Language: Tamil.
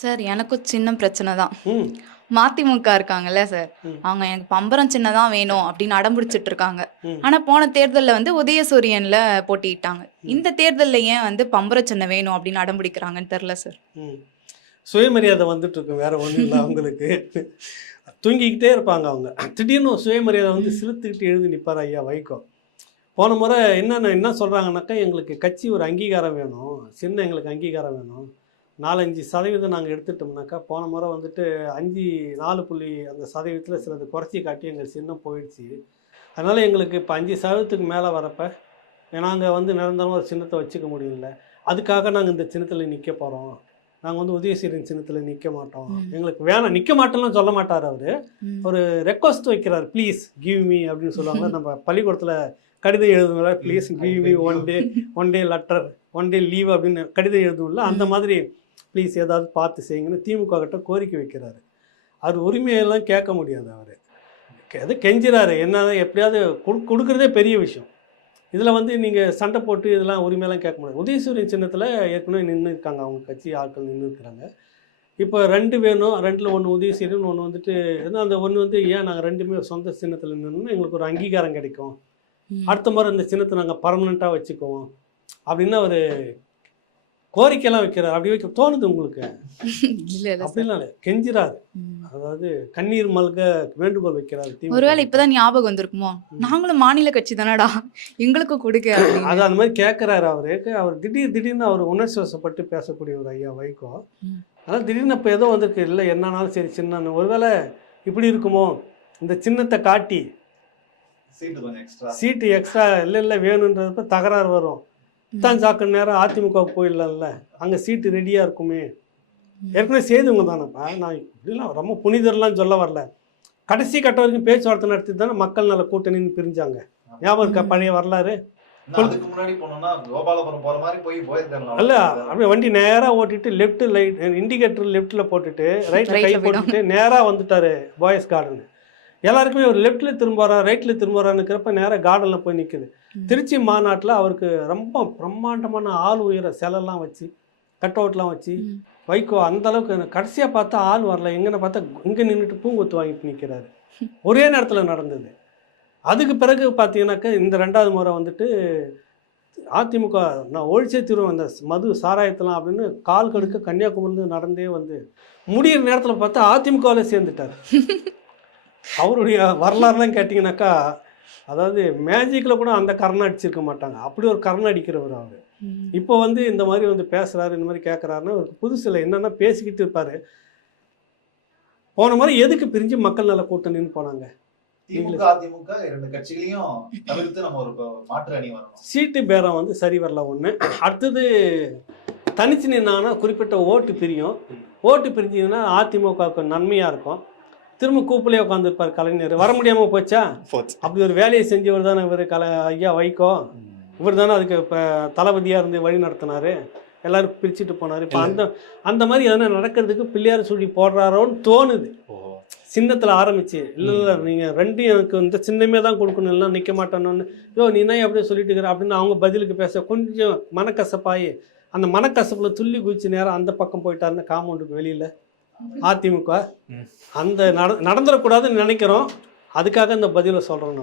சார் எனக்கும் சின்ன பிரச்சனை தான். மதிமுக இருக்காங்கல்ல சார். அவங்க எனக்கு பம்பரம் சின்னதான் வேணும் அப்படின்னு அடம்பிடிச்சிட்டு இருக்காங்க. ஆனா போன தேர்தல்ல வந்து உதயசூரியன்ல போட்டியிட்டாங்க. இந்த தேர்தல்ல ஏன் வந்து பம்பர சின்னம் வேணும் அப்படின்னு அடம்பிடிக்கிறாங்கன்னு தெரியல சார். சுயமரியாதை வந்துட்டு இருக்கு வேற ஒன்றும் இல்லை அவங்களுக்கு. தூங்கிக்கிட்டே இருப்பாங்க அவங்க. திடீர்னு சுயமரியாதை வந்து சிலுத்துக்கிட்டு எழுதி நிற்பார் ஐயா வைகோ. போன முறை என்னென்ன என்ன சொல்கிறாங்கனாக்கா எங்களுக்கு கட்சி ஒரு அங்கீகாரம் வேணும். சின்ன எங்களுக்கு அங்கீகாரம் வேணும். நாலஞ்சு சதவீதம் நாங்கள் எடுத்துட்டோம்னாக்கா போன முறை வந்துட்டு அஞ்சு நாலு புள்ளி அந்த சதவீதத்தில் சிலது குறைச்சி காட்டி எங்கள் சின்னம் போயிடுச்சு. அதனால் எங்களுக்கு இப்போ அஞ்சு சதவீதத்துக்கு மேலே வரப்ப நாங்கள் வந்து நிரந்தரமாக ஒரு சின்னத்தை வச்சுக்க முடியல. அதுக்காக நாங்கள் இந்த சின்னத்தில் நிற்க போகிறோம் நாங்கள் வந்து உதயசீரன் சின்னத்தில் நிற்க மாட்டோம். எங்களுக்கு வேணாம். நிற்க மாட்டோம்னு சொல்ல மாட்டார் அவர். ஒரு ரெக்வஸ்ட் வைக்கிறார். ப்ளீஸ் கிவ் மீ அப்படின்னு சொல்லுவாங்க நம்ம பள்ளிக்கூடத்தில் கடிதம் எழுதுவோம்ல please give me one day one day letter one day leave அப்படின்னு கடிதம் எழுதுவோம்ல அந்த மாதிரி ப்ளீஸ் ஏதாவது பார்த்து செய்யுங்கன்னு திமுக கிட்ட கோரிக்கை வைக்கிறாரு. அவர் உரிமையெல்லாம் கேட்க முடியாது அவர். எது கெஞ்சுறாரு? என்ன எப்படியாவது கொடு கொடுக்குறதே பெரிய விஷயம். இதில் வந்து நீங்கள் சண்டை போட்டு இதெல்லாம் உரிமையெல்லாம் கேட்க முடியாது. உதயசூரியன் சின்னத்தில் ஏற்கனவே நின்று இருக்காங்க. அவங்க கட்சி ஆட்கள் நின்று இருக்கிறாங்க. இப்போ ரெண்டு வேணும் ரெண்டில் ஒன்று உதயசூரியன் ஒன்று வந்துட்டு அந்த ஒன்று வந்து ஏன் நாங்கள் ரெண்டுமே சொந்த சின்னத்தில் நின்னோம்னா எங்களுக்கு ஒரு அங்கீகாரம் கிடைக்கும். அடுத்த முறை இந்த சின்னத்தை நாங்கள் பர்மனெண்ட்டாக வச்சுக்குவோம். அப்படின்னு அவர் கோரிக்கையெல்லாம் வைக்கிறார். அப்படி வைக்க தோணுது உங்களுக்கு? அப்படிலாம் இல்லை. கெஞ்சிறாரு. அதாவது கண்ணீர் மல்க வேண்டுகோள் வைக்கிறாரு. ஒருவேளை இப்பதான் ஞாபகம் வந்திருக்குமோ? நாங்களும் மாநில கட்சி தானடா. எங்களுக்கு கொடுக்க. அது அந்த மாதிரி கேட்குறாரு அவருக்கு அவர் திடீர் திடீர்னு அவர் உணர்ச்சி வசப்பட்டு பேசக்கூடிய ஒரு ஐயா வைகோ. அதனால் திடீர்னு இப்போ ஏதோ வந்திருக்கு. இல்லை என்னன்னாலும் சரி சின்ன ஒருவேளை இப்படி இருக்குமோ? இந்த சின்னத்தை காட்டி சீட்டு கொஞ்சம் எக்ஸ்ட்ரா சீட்டு எக்ஸ்ட்ரா இல்லை இல்லை வேணுன்றப்ப தகராறு வரும். தான் சாக்கு நேரம் அதிமுக போயிடலாம்ல அங்கே சீட்டு ரெடியாக இருக்குமே. ஏற்கனவே செய்தவங்க தானேப்பா நான் இப்படிலாம் ரொம்ப புனிதர்லாம் சொல்ல வரல. கடைசி கட்ட வரைக்கும் பேச்சுவார்த்தை நடத்தி தானே மக்கள் நல கூட்டணின்னு பிரிஞ்சாங்க. ஞாபகம் இருக்கா பழைய வரலாறு? இன்னும் அதுக்கு முன்னாடி போனோம்னா கோபாலபுரம் போற மாதிரி போய் போயிருந்தேன் அல்ல அப்படியே வண்டி நேராக ஓட்டிட்டு லெஃப்ட் லைட் இண்டிகேட்டர் லெஃப்ட்டில் போட்டுட்டு Right கை. போட்டுட்டு நேராக வந்துட்டாரு பாய்ஸ் கார்டன் எல்லாருக்குமே ஒரு லெஃப்ட்டில் திரும்புறா ரைட்டில் திரும்புறான்னுக்கிறப்ப நேராக கார்டனில் போய் நிற்குது. திருச்சி மாநாட்டில் அவருக்கு ரொம்ப பிரம்மாண்டமான ஆள் உயர சிலைலாம் வச்சு கட் அவுட்லாம் வச்சு. வைகோ அந்த அளவுக்கு கடைசியாக பார்த்தா ஆள் வரல. எங்கன்னு பார்த்தா இங்கே நின்றுட்டு பூங்கொத்து வாங்கிட்டு நிற்கிறாரு ஒரே நேரத்தில் நடந்தது. அதுக்கு பிறகு பார்த்தீங்கன்னாக்கா இந்த ரெண்டாவது முறை வந்துட்டு அதிமுக நான் ஒழிச்சே தீருவேன் அந்த மது சாராயத்தலாம் அப்படின்னு கால் கடுக்க கன்னியாகுமரியிலேருந்து நடந்தே வந்து முடியிற நேரத்தில் பார்த்தா அதிமுகவில் சேர்ந்துட்டார். அவருடைய வரலாறுலாம் கேட்டிங்கனாக்கா அதாவது மேஜிக்கில் கூட அந்த கரணை அடிச்சிருக்க மாட்டாங்க. அப்படி ஒரு கரணை அடிக்கிறவர் அவர். இப்போ வந்து இந்த மாதிரி வந்து பேசுறாரு இந்த மாதிரி கேட்குறாருன்னா அவருக்கு புதுசில் என்னென்னா பேசிக்கிட்டு இருப்பாரு. போன மாதிரி எதுக்கு பிரிஞ்சு மக்கள் நல கூட்டணின்னு போனாங்க? திமுக அதிமுக இரண்டு கட்சிகளையும் தவிர்த்து நம்ம ஒரு ப- மாற்று அணி வரணும். சீட்டு பேரம் வந்து சரி வரல ஒன்று அடுத்தது தனிச்சு நின்னாங்கன்னா குறிப்பிட்ட ஓட்டு பிரியும். ஓட்டு பிரிஞ்சிங்கன்னா அதிமுகவுக்கு நன்மையாக இருக்கும். திரும்ப கூப்பிலே உட்காந்துருப்பார் கலைஞர். வர முடியாமல் போச்சா? அப்படி ஒரு வேலையை செஞ்சவர் தானே இவர் கல ஐயா வைகோ. இவர் தானே அதுக்கு இப்போ தளபதியாக இருந்து வழி நடத்தினாரு. எல்லாரும் பிரிச்சுட்டு போனார். இப்போ அந்த அந்த மாதிரி எதனா நடக்கிறதுக்கு பிள்ளையார் சொல்லி போடுறாரோன்னு தோணுது. சின்னத்தில் ஆரம்பிச்சு இல்லை இல்லை நீங்கள் ரெண்டும் எனக்கு இந்த சின்னமே தான் கொடுக்கணும் எல்லாம் நிற்க மாட்டேன்னு யோ நீ என்ன அப்படியே சொல்லிட்டு இருக்கிற? அப்படின்னு அவங்க பதிலுக்கு பேச கொஞ்சம் மனக்கசப்பாயி அந்த மனக்கசப்பில் துள்ளி குதிச்சு நேரம் அந்த பக்கம் போயிட்டாருன்னு காம்பவுண்டுக்கு வெளியில். அதிமுக. அந்த நட நடந்துடக்கூடாதுன்னு நினைக்கிறோம். அதுக்காக இந்த பதிலை சொல்கிறோம் நம்ம.